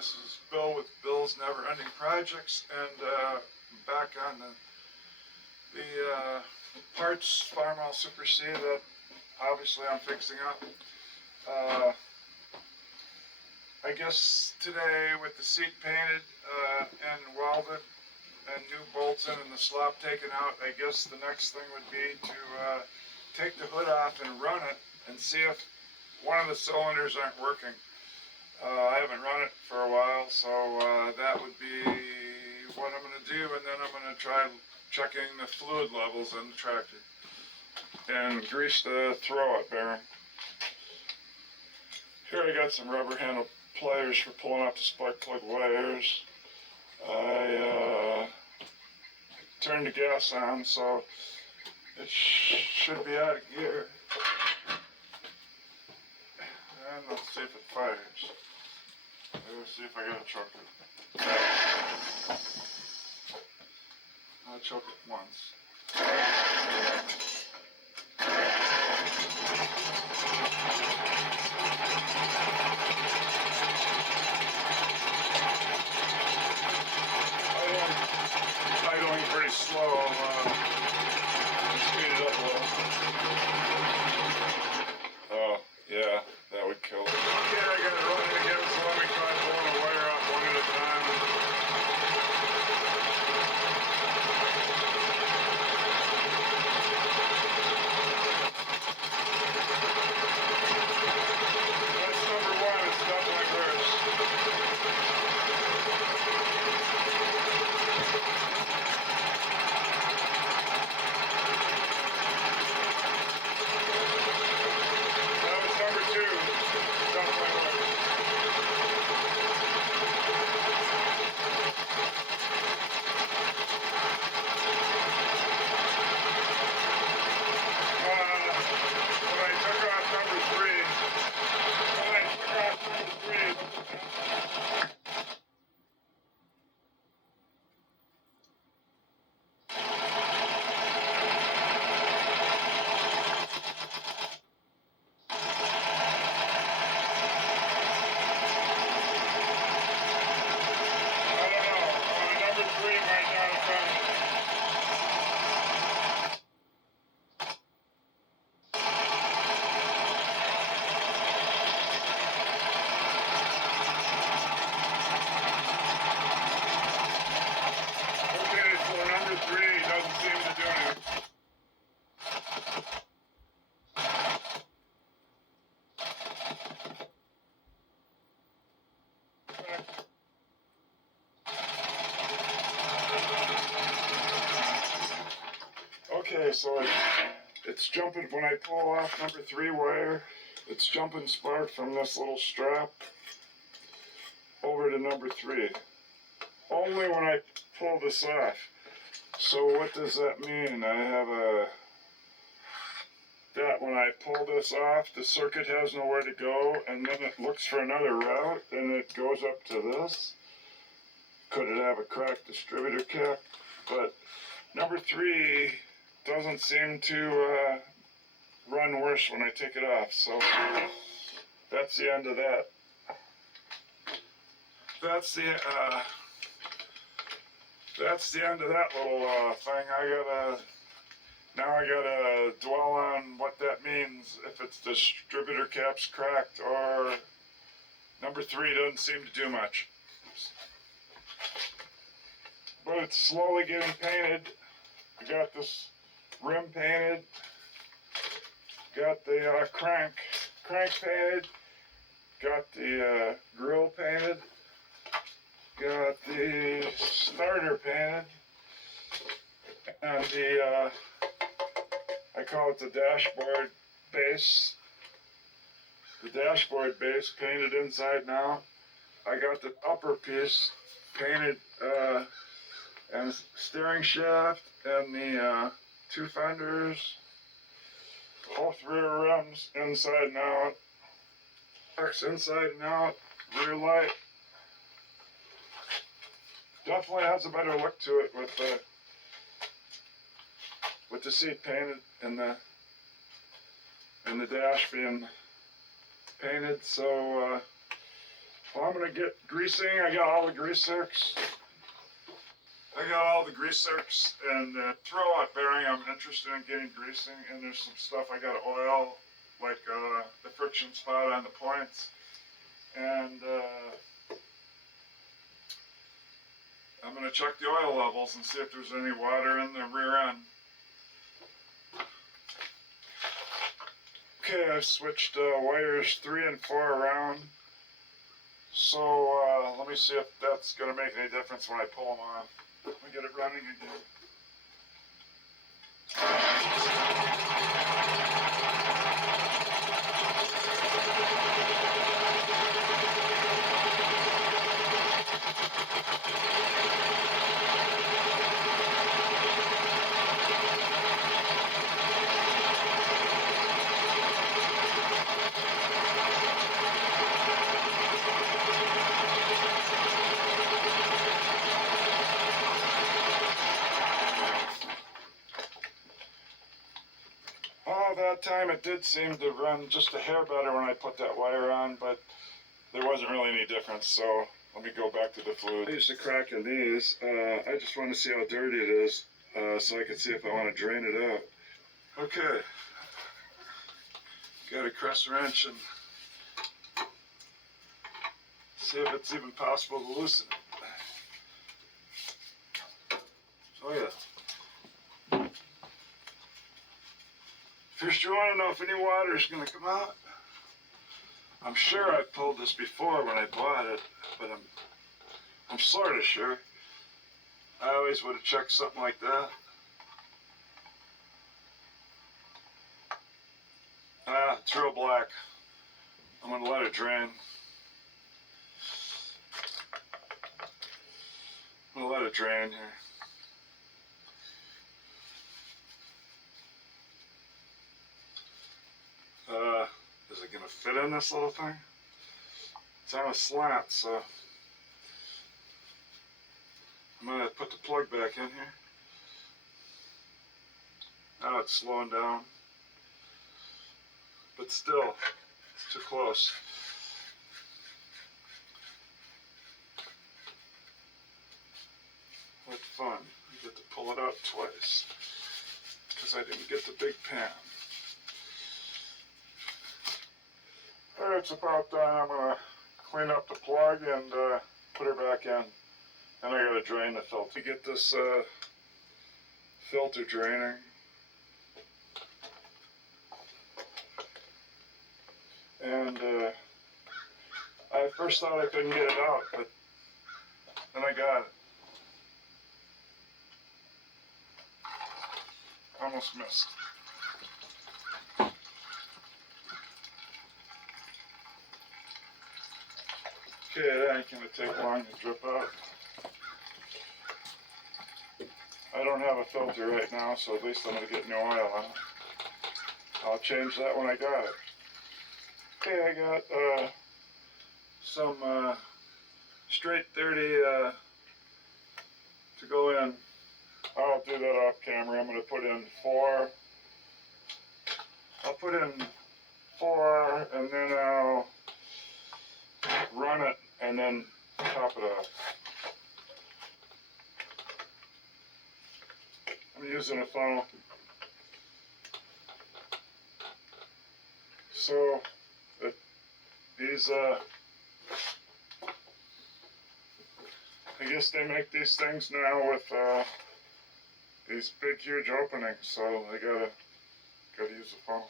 This is Bill with Bill's Never Ending Projects, and back on the parts Farmall Super C that obviously I'm fixing up. I guess today with the seat painted and welded and new bolts in and the slop taken out, I guess the next thing would be to take the hood off and run it and see if one of the cylinders aren't working. I haven't run it for a while, so that would be what I'm going to do, and then I'm going to try checking the fluid levels in the tractor and grease the throw-up bearing. Here I got some rubber handle pliers for pulling out the spark plug wires. I turned the gas on, so it should be out of gear. And let's see if it fires. Let's see if I gotta choke it. I'll choke it once. Idling pretty slow. Speed it up a little. Oh, yeah, that would kill it. Okay, I got it running again, so let me try pulling the wire off one at a time. That's number one, it's definitely worse. Number two, definitely works. When I took off number three, okay, so it's jumping, when I pull off number three wire, it's jumping spark from this little strap over to number three. Only when I pull this off. So what does that mean? I have that when I pull this off, the circuit has nowhere to go, and then it looks for another route, and it goes up to this. Could it have a cracked distributor cap? But number three doesn't seem to run worse when I take it off, so that's the end of that. That's the end of that little thing. Now I gotta dwell on what that means, if it's the distributor cap's cracked or number three doesn't seem to do much. But it's slowly getting painted. I got this rim painted, got the crank painted, got the grill painted, got the starter painted, and the I call it the dashboard base. The dashboard base painted inside now. I got the upper piece painted and steering shaft and the two fenders, both rear rims inside and out, X inside and out, rear light. Definitely has a better look to it with the seat painted and the dash being painted. So Well, I'm gonna get greasing. I got all the grease zerks. And throw-out bearing. I'm interested in getting greasing, and there's some stuff I got to oil, like the friction spot on the points, and I'm gonna check the oil levels and see if there's any water in the rear end. Okay, I've switched wires 3 and 4 around. So let me see if that's going to make any difference when I pull them on. Let me get it running again. Oh, that time it did seem to run just a hair better when I put that wire on, but there wasn't really any difference, so let me go back to the fluid. I used a crack in these. I just want to see how dirty it is, so I can see if I want to drain it out. Okay. Got a crest wrench and see if it's even possible to loosen it. Oh yeah. First, you want to know if any water is going to come out. I'm sure I've pulled this before when I bought it, but I'm sort of sure. I always would have checked something like that. It's real black. I'm going to let it drain. I'm going to let it drain here. Is it going to fit in this little thing? It's on a slant, so I'm going to put the plug back in here. Now it's slowing down, but still, it's too close. What fun. You get to pull it out twice, because I didn't get the big pan. It's about done. I'm going to clean up the plug and put her back in. And I got to drain the filter. To get this filter draining. And I first thought I couldn't get it out, but then I got it. Almost missed. Okay, that ain't gonna take long to drip out. I don't have a filter right now, so at least I'm gonna get new oil on it. I'll change that when I got it. Okay, I got some straight 30 to go in. I'll do that off camera. I'm gonna put in 4. I'll put in 4 and then I'll run it and then top it off. I'm using a funnel. So these I guess they make these things now with these big huge openings, so I gotta use a funnel.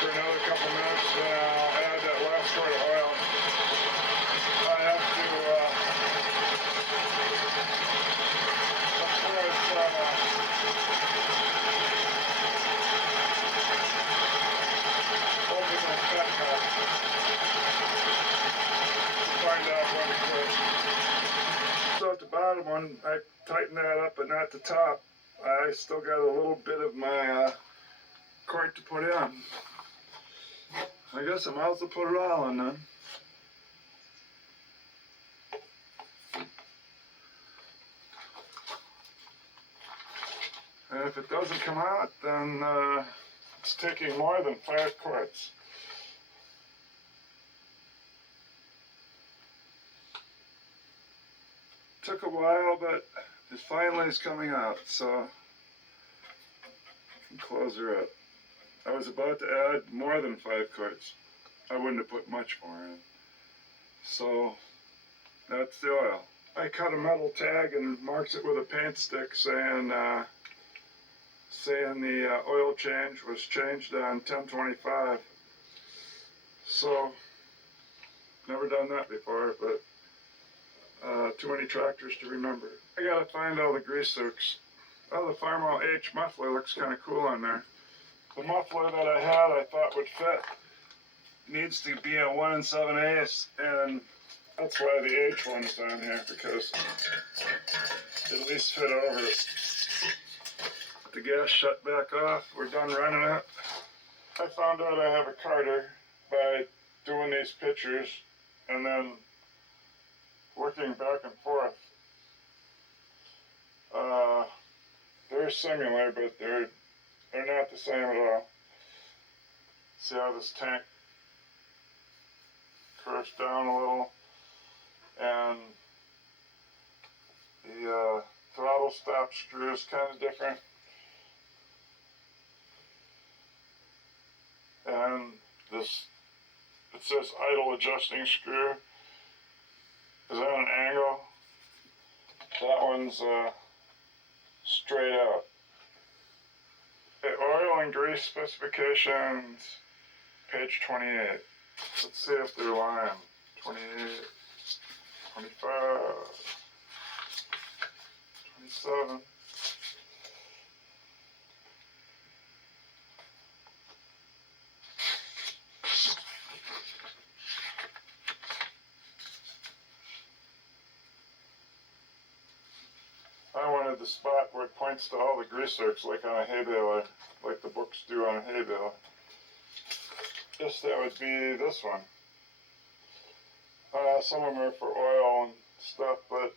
For another couple minutes. but not the top. I still got a little bit of my quart to put in. I guess I might as well put it all in then. And if it doesn't come out, then it's taking more than 5 quarts. Took a while, but it finally is coming out, so I can close her up. I was about to add more than 5 quarts. I wouldn't have put much more in. So that's the oil. I cut a metal tag and marked it with a paint stick saying the oil change was changed on 10/25. So never done that before, but too many tractors to remember. I gotta find all the grease zerks. Oh, the Farmall H muffler looks kind of cool on there. The muffler that I had I thought would fit needs to be a 1 7/8, and that's why the H one is on here, because it at least fit over it. The gas shut back off. We're done running it. I found out I have a carter by doing these pictures and then working back and forth. They're similar, but they're not the same at all. See how this tank curves down a little, and the throttle stop screw is kind of different. And this, it says idle adjusting screw is at an angle. That one's straight out. Okay, oil and grease specifications, page 28. Let's see if they're lying. 28, 25, 27. I wanted the spot where it points to all the grease zerks, like on a hay baler, like the books do on a hay baler. Guess that would be this one. Some of them are for oil and stuff, but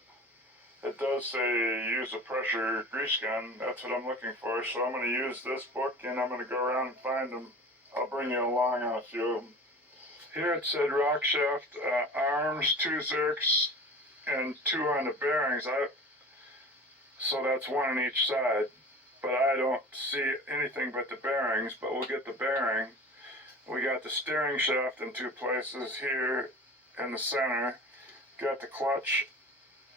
it does say use a pressure grease gun. That's what I'm looking for. So I'm going to use this book, and I'm going to go around and find them. I'll bring you along on a few of them. Here it said rock shaft arms, 2 zerks, and 2 on the bearings. So that's 1 on each side, but I don't see anything but the bearings, but we'll get the bearing. We got the steering shaft in 2 places here in the center, got the clutch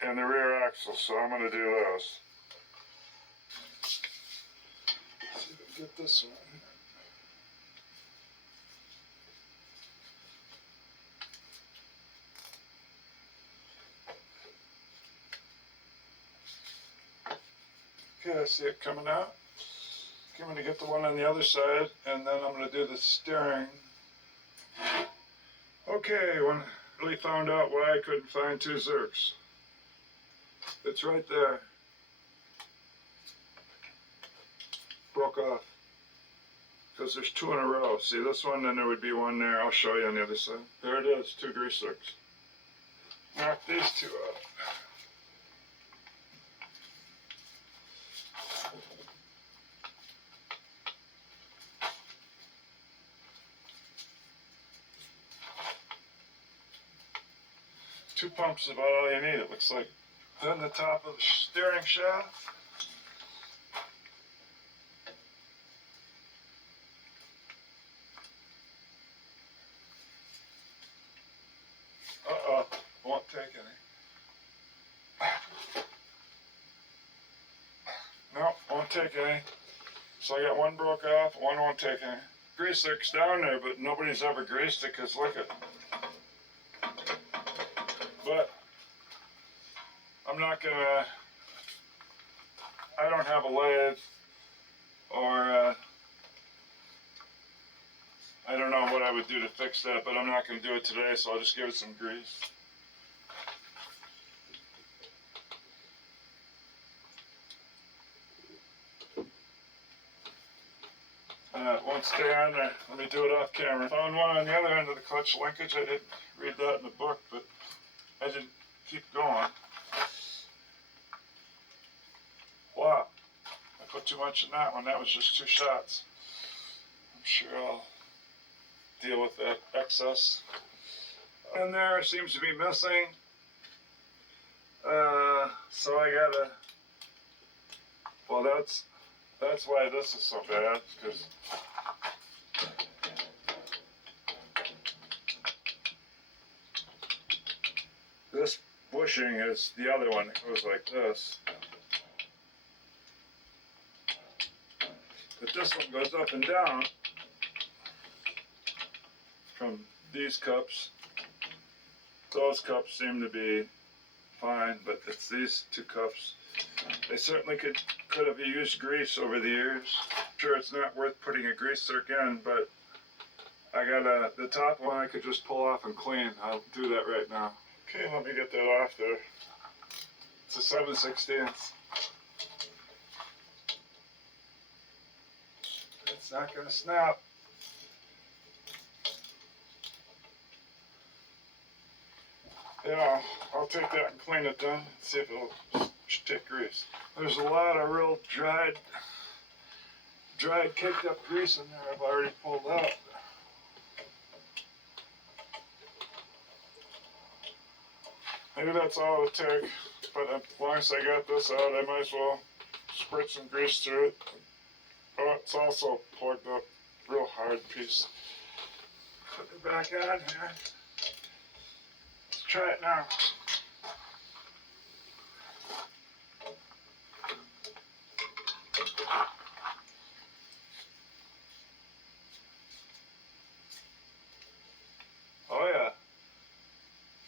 and the rear axle, so I'm going to do those. Let's see if I can get this one. Okay, I see it coming out. I'm going to get the one on the other side, and then I'm going to do the steering. Okay, when I really found out why I couldn't find 2 zerks. It's right there. Broke off. Because there's 2 in a row. See this one, then there would be 1 there. I'll show you on the other side. There it is, 2 grease zerks. Knock these 2 out. Two pumps is about all you need, it looks like. Then the top of the steering shaft. Uh-oh, won't take any. No, won't take any. So I got 1 broke off, 1 won't take any. Grease zerk's down there, but nobody's ever greased it, because look at. But I'm not gonna, I don't have a lathe, or I don't know what I would do to fix that, but I'm not gonna do it today, so I'll just give it some grease. It won't stay on there. Let me do it off camera. Found one on the other end of the clutch linkage. I didn't read that in the book, but I didn't keep going. Wow. I put too much in that one. That was just 2 shots. I'm sure I'll deal with that excess. And there seems to be missing. So I gotta, well, that's why this is so bad, because this bushing is the other one that goes like this. But this one goes up and down from these cups. Those cups seem to be fine, but it's these 2 cups. They certainly could have used grease over the years. Sure, it's not worth putting a grease zerk in, but I got the top one I could just pull off and clean. I'll do that right now. Okay, let me get that off there. It's a 7/16. It's not gonna snap. Yeah, I'll take that and clean it then, see if it'll take grease. There's a lot of real dried caked up grease in there I've already pulled out. Maybe that's all it'll take, but as long as I got this out, I might as well spritz some grease through it. Oh, it's also plugged up, real hard piece. Put it back on here. Let's try it now. Oh yeah,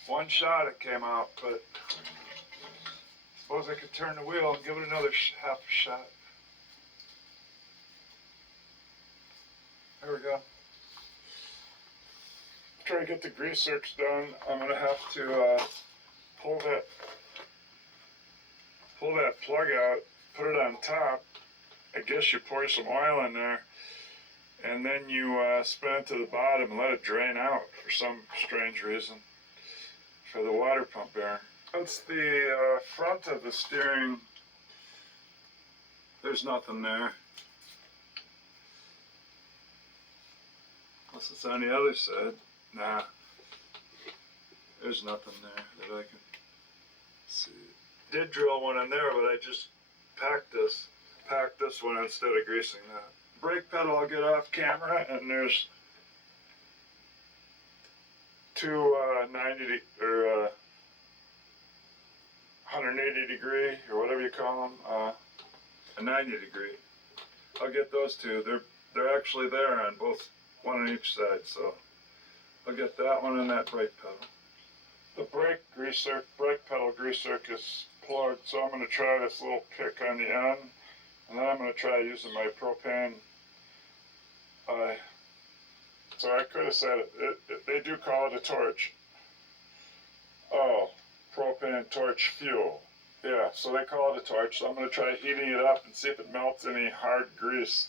1 shot it came out, but suppose I could turn the wheel and give it another half a shot. There we go. Try to get the grease zerks done. I'm gonna have to pull that plug out, put it on top. I guess you pour some oil in there, and then you spin it to the bottom and let it drain out for some strange reason for the water pump bearing. That's the front of the steering. There's nothing there. Unless it's on the other side. Nah. There's nothing there that I can see. Did drill one in there, but I just packed this one instead of greasing that. Brake pedal I'll get off camera, and there's 2 180 degree, or whatever you call them, a 90 degree. I'll get those 2. They're actually there on both, one on each side, so I'll get that one and that brake pedal. The brake pedal grease zerk is plugged, so I'm going to try this little pick on the end, and then I'm going to try using my propane. So I could have said they do call it a torch. Oh, propane torch fuel. Yeah, so they call it a torch, so I'm going to try heating it up and see if it melts any hard grease.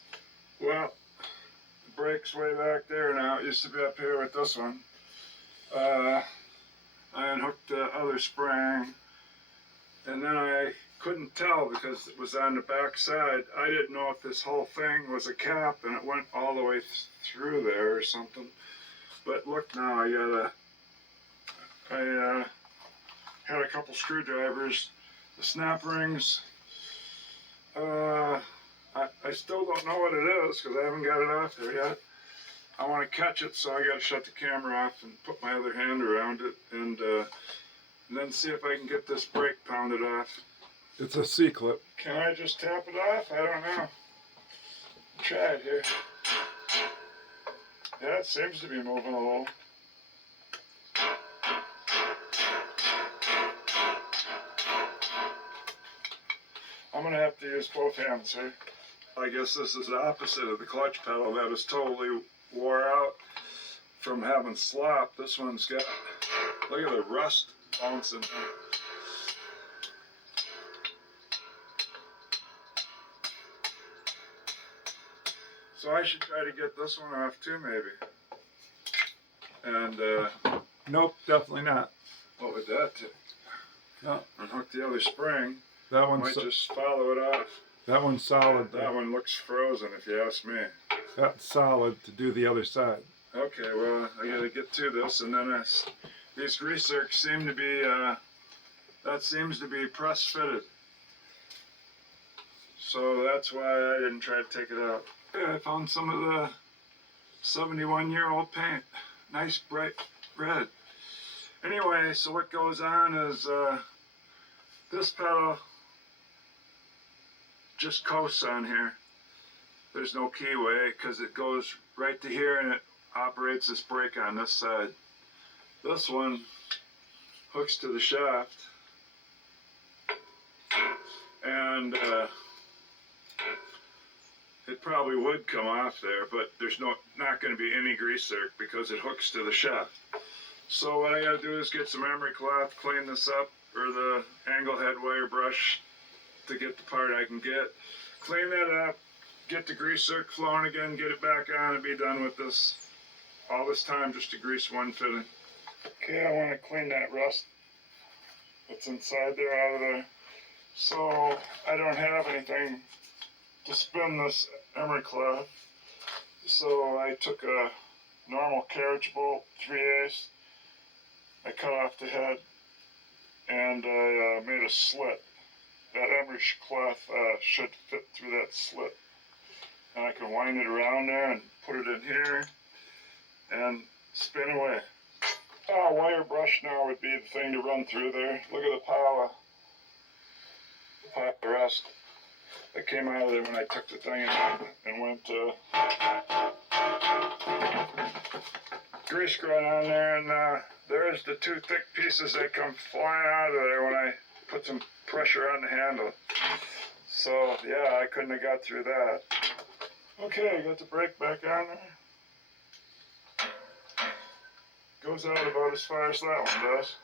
Well, the brake's way back there now. It used to be up here with this one. I unhooked the other spring, and then I couldn't tell because it was on the back side. I didn't know if this whole thing was a cap and it went all the way through there or something. But look now, I had a couple screwdrivers, the snap rings. I still don't know what it is because I haven't got it off there yet. I want to catch it, so I got to shut the camera off and put my other hand around it, and then see if I can get this brake pounded off. It's a C-clip. Can I just tap it off? I don't know. Try it here. Yeah, it seems to be moving a little. I'm going to have to use both hands here. I guess this is the opposite of the clutch pedal that is totally wore out from having slop. This one's got, look at the rust bouncing. So So I should try to get this one off too, maybe. And Nope, definitely not. what would that take? No, Unhook the other spring. that Might one's just follow it off. that one's solid. That one looks frozen, if you ask me. That's solid to do the other side. Okay, well, I gotta get to this, and then these grease zerks seem to be, that seems to be press fitted. So that's why I didn't try to take it out. Yeah, I found some of the 71-year-old paint. Nice bright red. Anyway, so what goes on is this pedal just coasts on here. There's no keyway because it goes right to here and it operates this brake on this side. This one hooks to the shaft, and it probably would come off there, but there's not going to be any grease zerk because it hooks to the shaft. So what I got to do is get some emery cloth, clean this up, or the angle head wire brush to get the part I can get. Clean that up, get the grease zerk flowing again, get it back on, and be done with this. All this time just to grease one fitting. Okay, I want to clean that rust that's inside there out of there. So I don't have anything to spin this emery cloth. So I took a normal carriage bolt, 3/8. I cut off the head and I made a slit. That emery cloth should fit through that slit. And I can wind it around there and put it in here and spin away. A wire brush now would be the thing to run through there. Look at the pile of rust that came out of there when I took the thing and went grease going on there, and there's the two thick pieces that come flying out of there when I put some pressure on the handle. So yeah, I couldn't have got through that. Okay, got the brake back on there. Goes out about as far as that one does.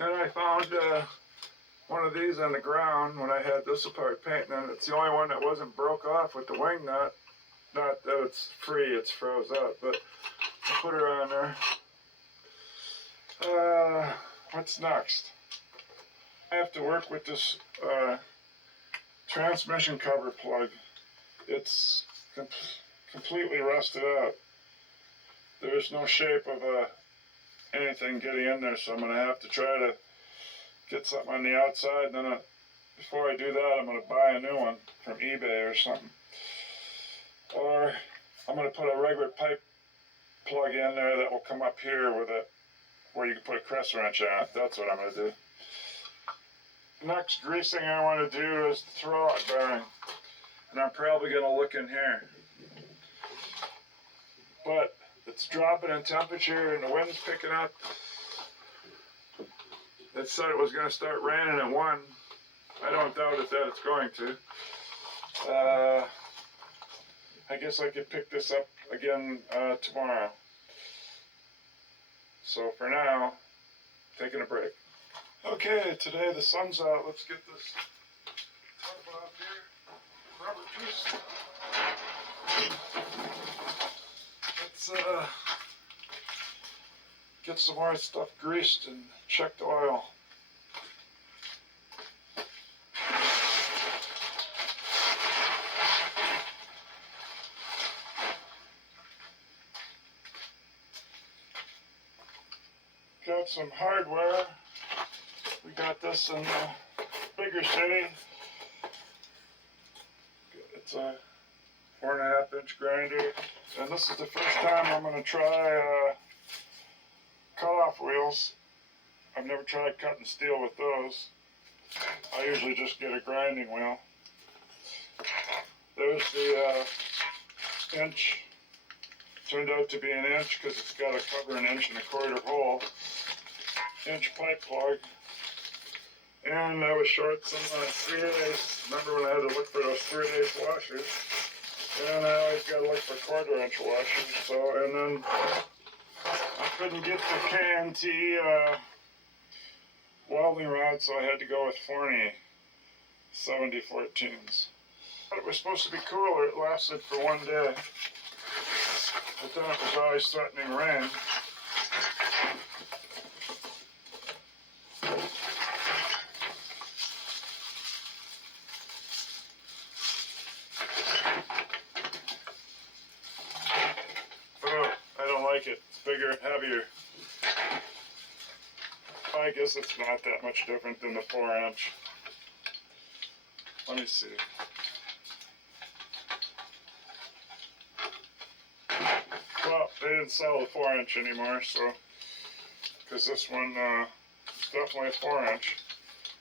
And I found one of these on the ground when I had this apart painting, and it's the only one that wasn't broke off with the wing nut. Not that it's free, it's froze up, but I put her on there. What's next? I have to work with this transmission cover plug. It's completely rusted out. There's no shape of anything getting in there, so I'm going to have to try to get something on the outside, and then before I do that, I'm going to buy a new one from eBay or something. Or I'm going to put a regular pipe plug in there that will come up here with it, where you can put a crest wrench on it. That's what I'm going to do. Next greasing I want to do is the throwout bearing, and I'm probably going to look in here. But it's dropping in temperature and the wind's picking up. It said it was going to start raining at 1. I don't doubt that it's going to. I guess I could pick this up again tomorrow. So for now, taking a break. Okay, today the sun's out. Let's get this top off here. Rubber piece. Let's get some more stuff greased and check the oil. Got some hardware. We got this in the bigger city. It's a 4.5-inch grinder, and this is the first time I'm going to try cut-off wheels. I've never tried cutting steel with those. I usually just get a grinding wheel. There's the inch. Turned out to be an inch because it's got to cover 1.25-inch hole. Inch pipe plug. And I was short some 3/8. Remember when I had to look for those 3/8 washers? And I always got to look for 1/4-inch washers. So, and then I couldn't get the KNT welding rod, so I had to go with Forney 7014s. But it was supposed to be cooler. It lasted for one day. But then it was always threatening rain. Oh, I don't like it. It's bigger and heavier. I guess it's not that much different than the 4-inch. Let me see. Well, they didn't sell the 4-inch anymore, so, because this one is definitely a 4-inch.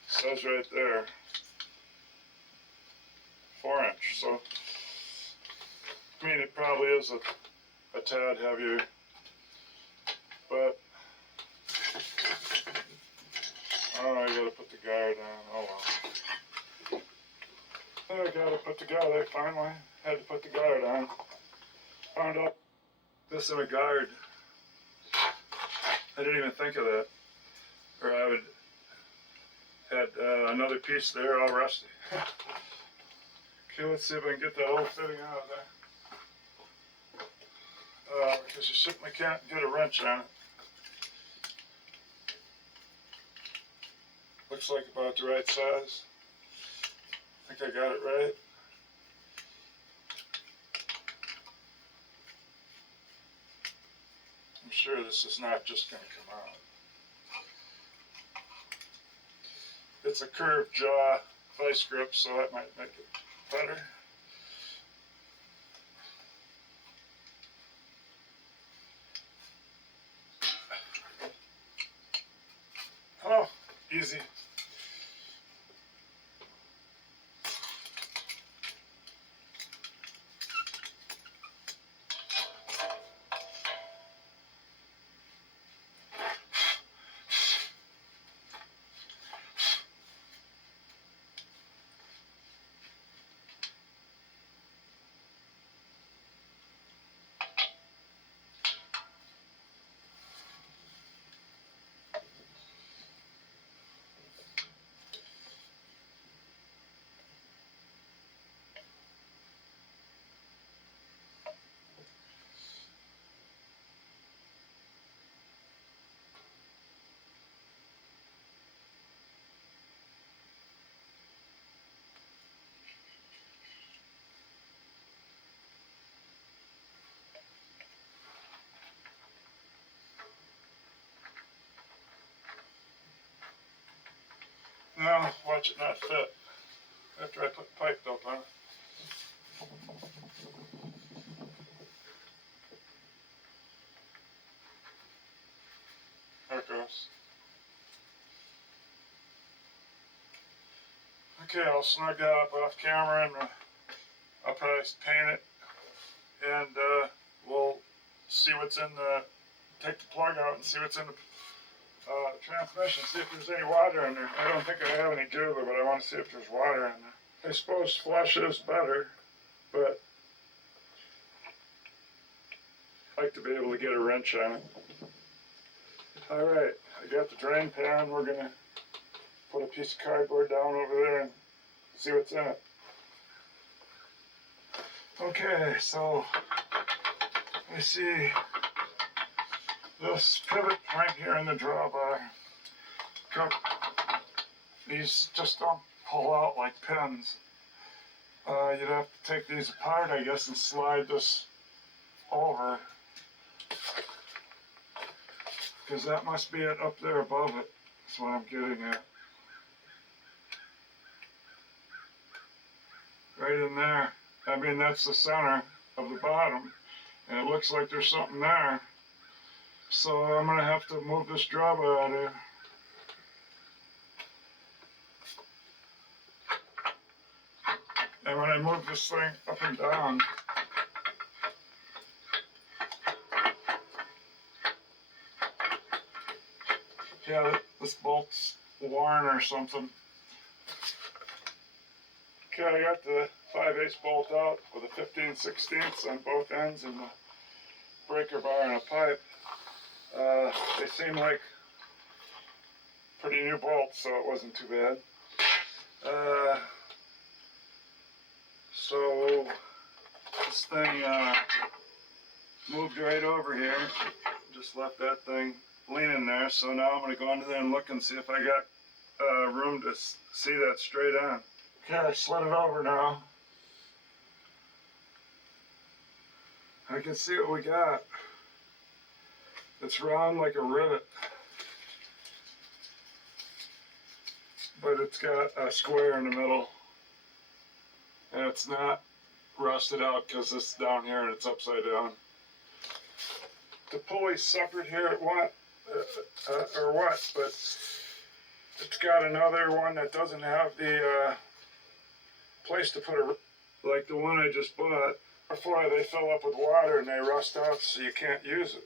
Says right there, 4-inch. So, I mean, it probably is a tad heavier, but oh, I gotta put the guard on. Oh well. I gotta put the guard. I finally had to put the guard on. Found out this in a guard. I didn't even think of that. Or I would had another piece there all rusty. Okay, let's see if I can get that whole fitting out of there. Because you simply can't get a wrench on it. Looks like about the right size. I think I got it right. I'm sure this is not just going to come out. It's a curved jaw vice grip, so that might make it better. Oh, easy. Now, watch it not fit after I put pipe dope on it. There it goes. Okay, I'll snug that up off camera and I'll probably paint it and we'll see what's in the, take the plug out and see what's in the transmission, see if there's any water in there. I don't think I have any juicer, but I want to see if there's water in there. I suppose flush is better, but I like to be able to get a wrench on it. Alright, I got the drain pan. We're going to put a piece of cardboard down over there and see what's in it. Okay, so I see this pivot point here in the drawbar. These just don't pull out like pins. You'd have to take these apart, I guess, and slide this over. Because that must be it up there above it. That's what I'm getting at. Right in there. I mean, that's the center of the bottom. And it looks like there's something there. So I'm going to have to move this drawbar out of here. And when I move this thing up and down, yeah, this bolt's worn or something. Okay, I got the 5/8 bolt out with a 15/16 on both ends and the breaker bar and a pipe. They seem like pretty new bolt, so it wasn't too bad. So this thing moved right over here. Just left that thing leaning there. So now I'm going to go under there and look and see if I got room to see that straight on. Okay, I slid it over now. I can see what we got. It's round like a rivet, but it's got a square in the middle, and it's not rusted out because it's down here and it's upside down. The pulley's separate here at what, but it's got another one that doesn't have the place to put a, like the one I just bought. Before they fill up with water and they rust out, so you can't use it.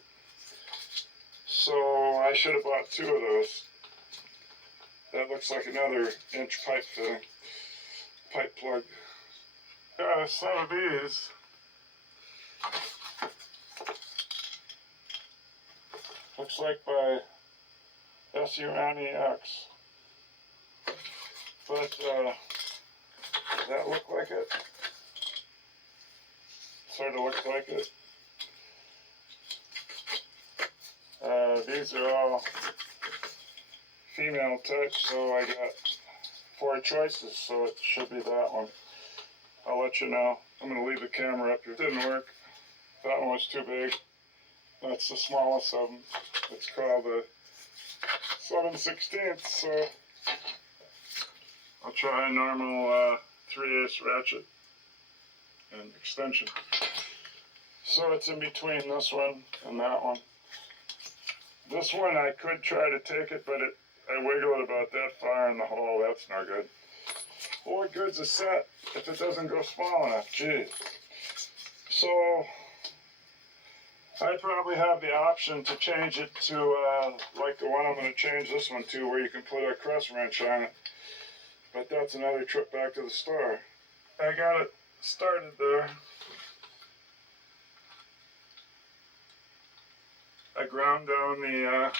So I should have bought 2 of those. That looks like another inch pipe fitting, pipe plug. Got some of these. Looks like by SUNEX. But does that look like it? Sort of looks like it. These are all female types, so I got 4 choices, so it should be that one. I'll let you know. I'm going to leave the camera up here. It didn't work. That one was too big. That's the smallest of them. It's called a 7/16, so I'll try a normal 3/8 ratchet and extension. So it's in between this one and that one. This one I could try to take it, but I wiggle it about that far in the hole. That's not good. What good's a set if it doesn't go small enough? Geez. So I probably have the option to change it to like the one I'm going to change this one to, where you can put a cross wrench on it. But that's another trip back to the store. I got it started there. I ground down the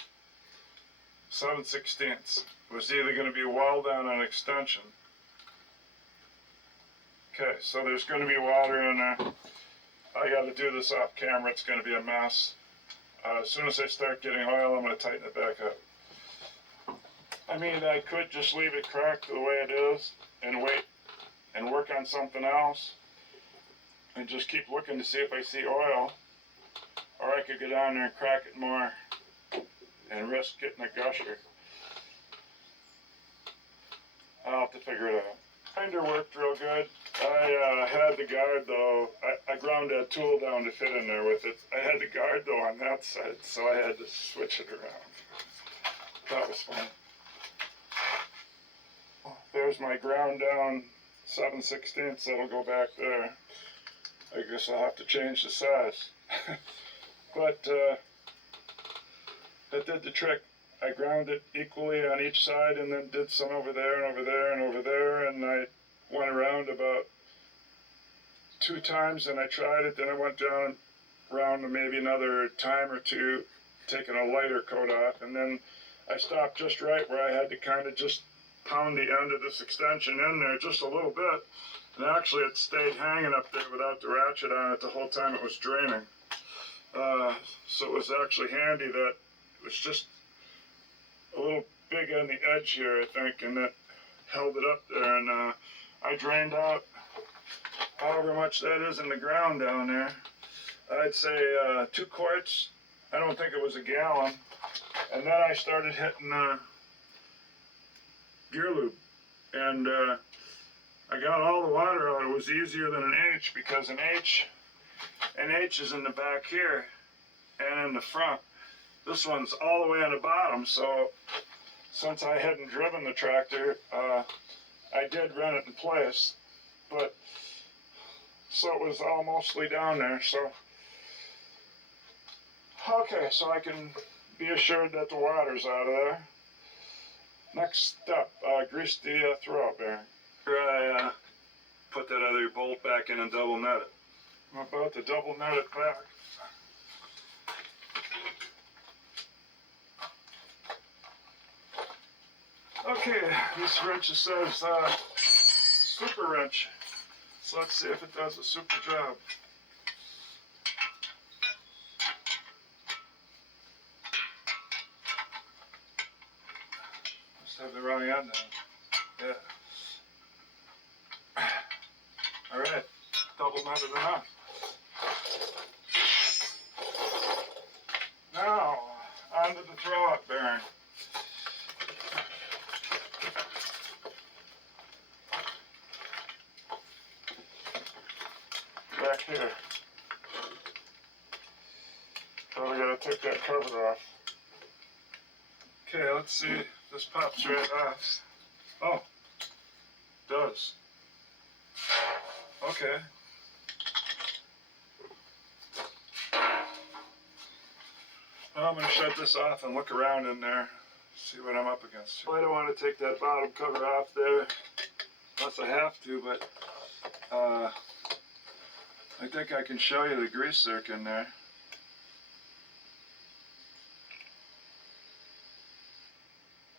7/16. It was either going to be wall down or an extension. Okay, so there's going to be water in there. I got to do this off camera. It's going to be a mess. As soon as I start getting oil, I'm going to tighten it back up. I mean, I could just leave it cracked the way it is and wait and work on something else and just keep looking to see if I see oil. Or I could go down there and crack it more and risk getting a gusher. I'll have to figure it out. Grinder worked real good. I had the guard though. I ground that tool down to fit in there with it. I had the guard though on that side, so I had to switch it around. That was fun. There's my ground down 7/16. That'll go back there. I guess I'll have to change the size. But that did the trick. I ground it equally on each side and then did some over there and over there and over there, and I went around about 2 times and I tried it. Then I went down around maybe another time or 2, taking a lighter coat off, and then I stopped just right where I had to kind of just pound the end of this extension in there just a little bit, and actually it stayed hanging up there without the ratchet on it the whole time it was draining. So it was actually handy that it was just a little big on the edge here, I think, and that held it up there. And I drained out however much that is in the ground down there. I'd say 2 quarts. I don't think it was a gallon. And then I started hitting gear lube. And I got all the water out. It was easier than an H, because an H is in the back here and in the front. This one's all the way on the bottom, so since I hadn't driven the tractor, I did run it in place, but so it was all mostly down there. So okay, so I can be assured that the water's out of there. Next step, grease the throwout bearing. Here I put that other bolt back in and double nut it. I'm about to double nut it back. Okay, this wrench says super wrench. So let's see if it does a super job. Must have the wrong end now. Yeah. Alright, double nutted enough. Now, onto the throw-out bearing. Back here. Probably gotta take that cover off. Okay, let's see. This pops right off. Oh, it does. Okay. Well, I'm going to shut this off and look around in there, see what I'm up against. Well, I don't want to take that bottom cover off there, unless I have to, but I think I can show you the grease zerk in there.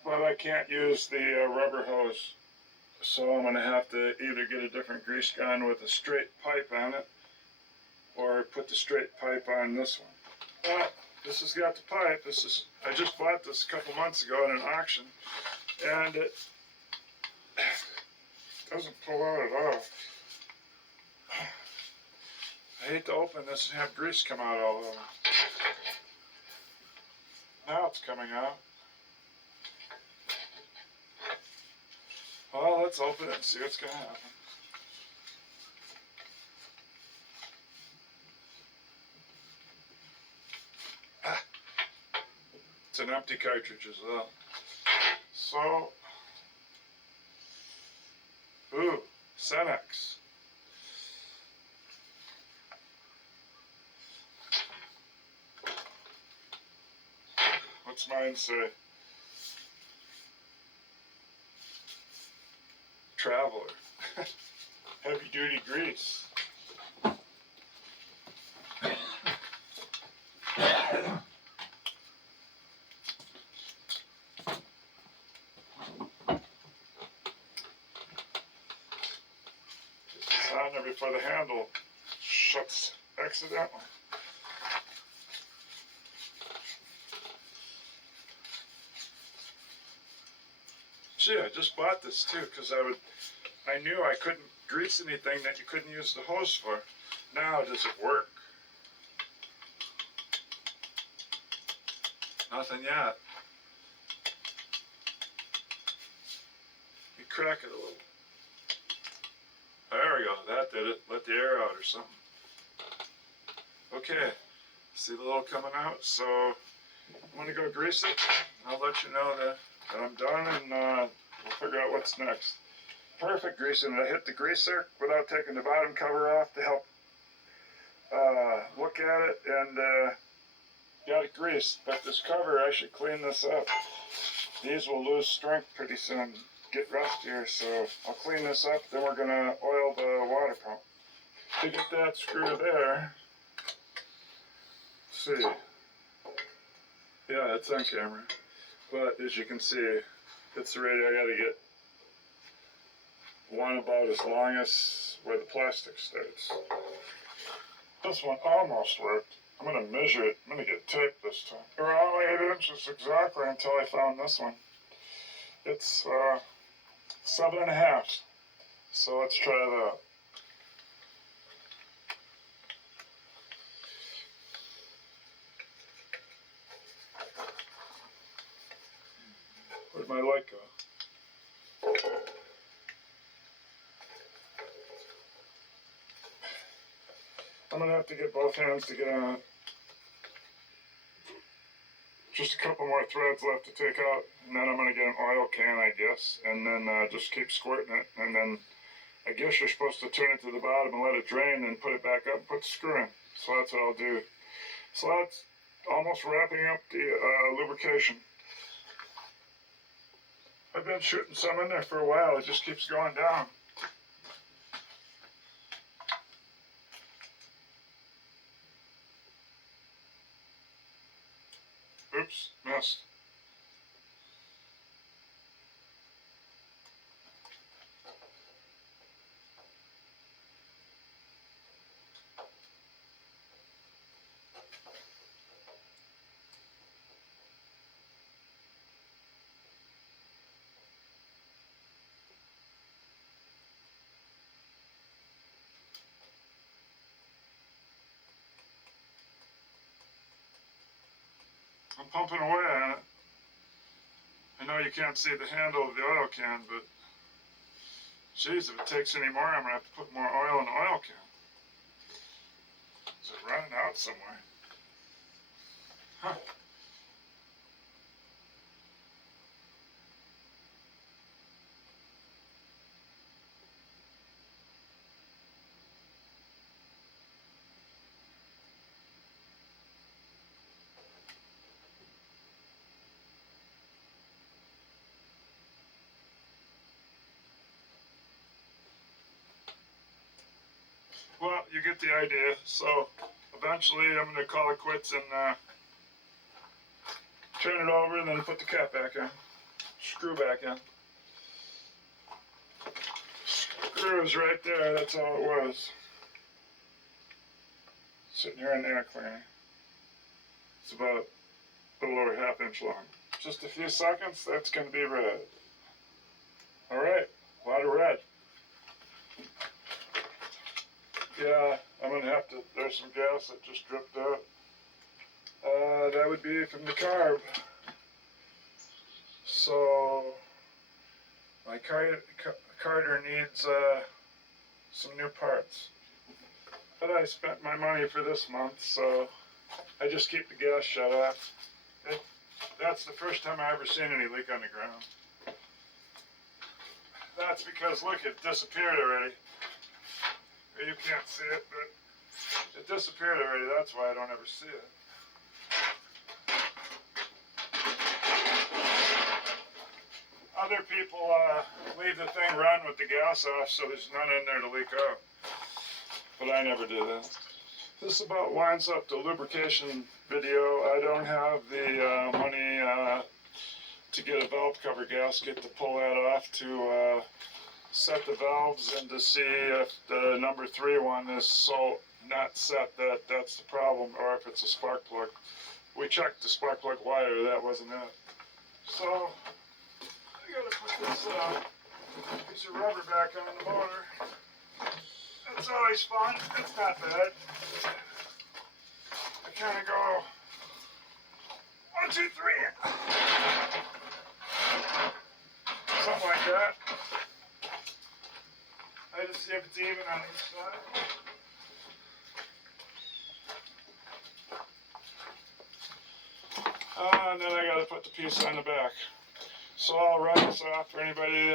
But I can't use the rubber hose, so I'm going to have to either get a different grease gun with a straight pipe on it, or put the straight pipe on this one. But this has got the pipe. I just bought this a couple months ago at an auction, and it doesn't pull out at all. I hate to open this and have grease come out all over. Now it's coming out. Well, let's open it and see what's going to happen. It's an empty cartridge as well. So, ooh, Cenex. What's mine say? Traveler. Heavy duty grease. It's on there before the handle shuts accidentally. Gee, I just bought this too because I knew I couldn't grease anything that you couldn't use the hose for. Now does it work? Nothing yet. You crack it a little. There we go, that did it. Let the air out or something. Okay, see the little coming out? So I'm gonna go grease it. I'll let you know that I'm done, and we'll figure out what's next. Perfect greasing. I hit the greaser without taking the bottom cover off to help look at it, and got it greased. But this cover, I should clean this up. These will lose strength pretty soon, get rustier, so I'll clean this up, then we're gonna oil the water pump. To get that screw there, let's see. Yeah, it's on camera. But as you can see, it's already, I gotta get one about as long as where the plastic starts. This one almost worked. I'm gonna measure it. I'm gonna get tape this time. Around 8 inches exactly until I found this one. It's 7.5. So let's try that. Where'd my light go? I'm gonna have to get both hands to get on it. Just a couple more threads left to take out, and then I'm gonna get an oil can, I guess, and then just keep squirting it, and then I guess you're supposed to turn it to the bottom and let it drain, and put it back up and put the screw in. So that's what I'll do. So that's almost wrapping up the lubrication. I've been shooting some in there for a while. It just keeps going down. Oops, missed. I'm pumping away on it. I know you can't see the handle of the oil can, but geez, if it takes any more, I'm gonna have to put more oil in the oil can. Is it running out somewhere? Huh. Well, you get the idea. So eventually I'm going to call it quits and turn it over and then put the cap back in. Screw back in. Screw is right there. That's all it was. Sitting here in the air cleaner. It's about a little over ½ inch long. Just a few seconds, that's going to be red. Alright, a lot of red. Yeah, I'm going to have to, there's some gas that just dripped out. That would be from the carb. So, my carter needs some new parts. But I spent my money for this month, so I just keep the gas shut off. That's the first time I ever seen any leak on the ground. That's because, look, it disappeared already. You can't see it, but it disappeared already. That's why I don't ever see it. Other people leave the thing run with the gas off so there's none in there to leak out. But I never do that. This about winds up the lubrication video. I don't have the money to get a valve cover gasket to pull that off to set the valves and to see if the number 3 one is so not set that that's the problem, or if it's a spark plug. We checked the spark plug wire, that wasn't it. So I gotta put this piece of rubber back on the motor. It's always fun. It's not bad. I kind of go 1, 2, 3, something like that. I just see if it's even on each side. And then I gotta put the piece on the back. So I'll run this off for anybody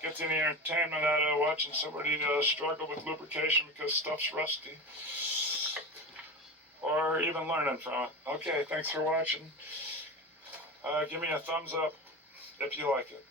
gets any entertainment out of watching somebody struggle with lubrication because stuff's rusty. Or even learning from it. Okay, thanks for watching. Give me a thumbs up if you like it.